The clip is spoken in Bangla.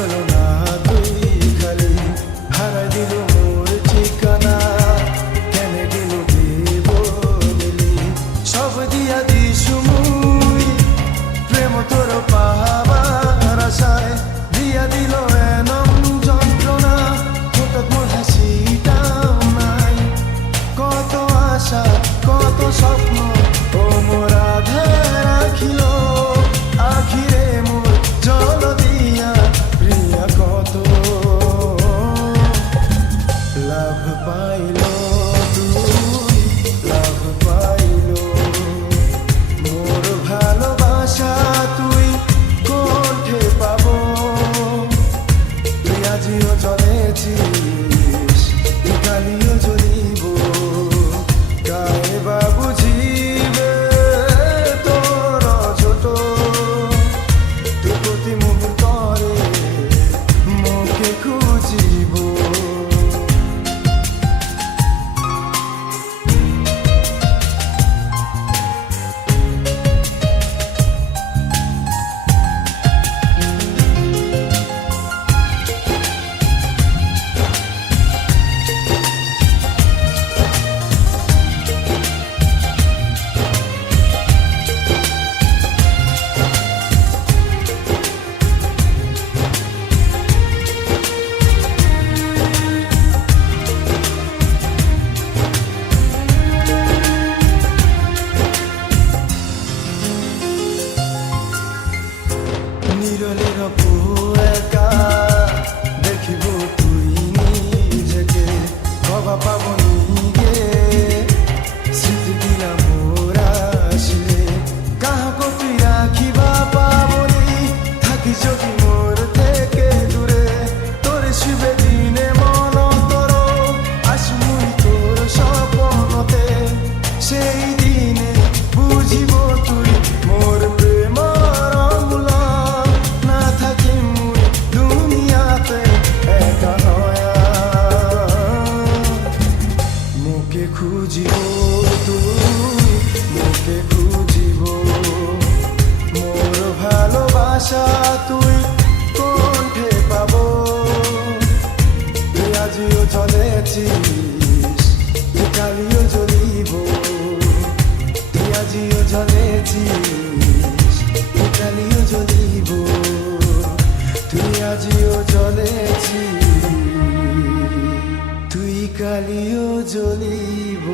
হলো না তুই খালি হারাই দিল মোর ঠিকানা কেনে দিল বলি সব দিয়া দিছু মুই প্রেম তোর পাহাবার আশায় দিয়া দিল এনম যন্ত্রণা হঠাৎ মোর হাসিটাও নাই কত আশা কত স্বপ্ন ও মোর আধা রাখিল আখিরে মোর জল দিয়া প্রিয়া কত লাভ পাইল তুই লাভ পাইল মোর ভালোবাসা তুই কোঠে পাব তুই আজিও চলেছিস কালিও জ্বলিব গায়ে বা বুঝিবে তোর ছোট তুই প্রতি মুহূর্তরে মুখে খুঁজিব নিরলের একা দেখিব তুই নিজেকে বাবা পাবনি গে স্মৃতি দিলা মোরা আসিলে কাহাকে তুই রাখিবা পাবনি থাকি যদি মোর থেকে দূরে তোর শিবে দিনে মন তোর আসমুই তোর স্বপ্নতে সেই দিনে বুঝিব তুই মোর প্রেমর মূল না থাকি মুই দুনিয়াতে একা হয়া মুখে খুঁজিব তুই মুখে খুঁজিব মোর ভালোবাসা তুই কোঠে পাব তুই আজিও চলেছিস তুই কালিও জ্বলিব তুই আজিও চলেছিস তুই কালিও জ্বলিব তুই আজিও চলেছিস তুই কালিও জ্বলিব